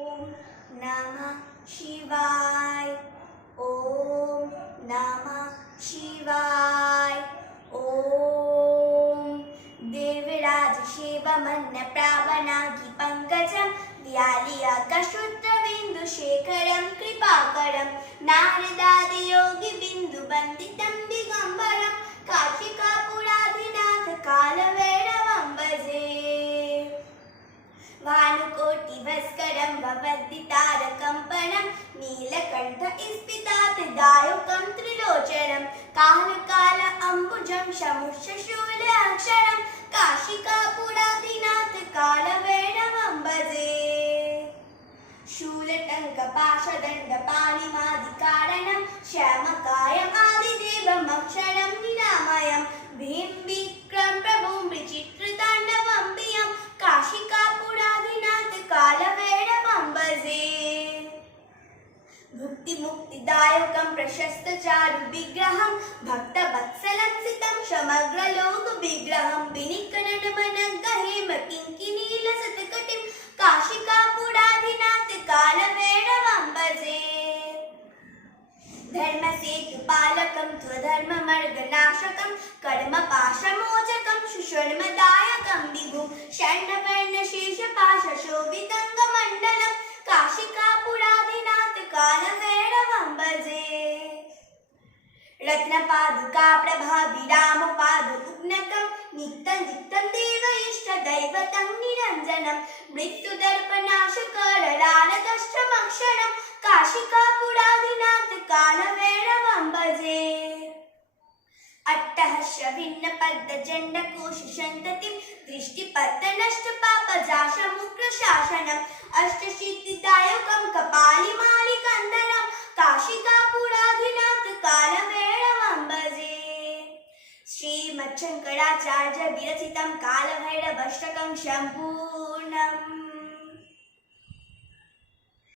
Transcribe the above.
ओम नमः शिवाय। ओम नमः शिवाय। ओम देवराज शिवमन्न प्रावनागि पंकजं व्यालियाकशुत्रबिन्दुशेखरं कृपाकरं नारदादि योगी बिंदु वंदितं दिगंबरं काशिकापुराधिनाथ कालभैरवं भजे। भानुकोटिभस्करं भवद्दितारकम्पनं नीलकण्ठ स्फितातदायुकं त्रिलोचनं कालकाल अम्बुजं शमुशशूलाक्षरं काशिकापुराधिनाथ कालभैरवं भजे। शूलटङ्कपाशदण्डपाणिमादिकारणं श्यामकायमादिदेवमक्षरं निरामयं भीं विक्रं प्रभुं विचित्रताण्डवं प्रियं काशिकापुराधिनाथ कालभैरवं भजे। भुक्तिमुक्तिदायकं प्रशस्तचारुविग्रहं भक्तवत्सलं सितं समग्रलोकविग्रहं विनिकरणमनङ्गहेमकिङ्किणीलसत्कटिं काशिकापुराधिनाथ कालभैरवं भजे। धर्मसेतुपालकं त्वधर्ममर्गनाशकं कर्मपाशमोचकं सुषर्मदायकं विभुं षण्णवर्णशेषपाशशोभितङ्गमण्डलं काशिकापुराधिनाथ कालभैरवं भजे। रत्नपादुका प्रभाभिरामपादुग्नकं नित्यं नित्यं देव इष्टदैवतं निरञ्जनं मृत्युदर्पनाशकरलालदष्टमक्षरं काशिकापुराधिनाथ कालभैरवं भजे। अट्टहस्रभिन्नपद्मजण्डकोशसन्ततिं दृष्टिपत्तनष्टपापजाशमुग्रशासनम् अष्टसिद्धिदायकं कपालिमालिकन्दरं काशिकापुराधिनाथ कालभैरवं भजे। श्रीमच्छङ्कराचार्य विरचितं कालभैरवाष्टकं सम्पूर्णम्।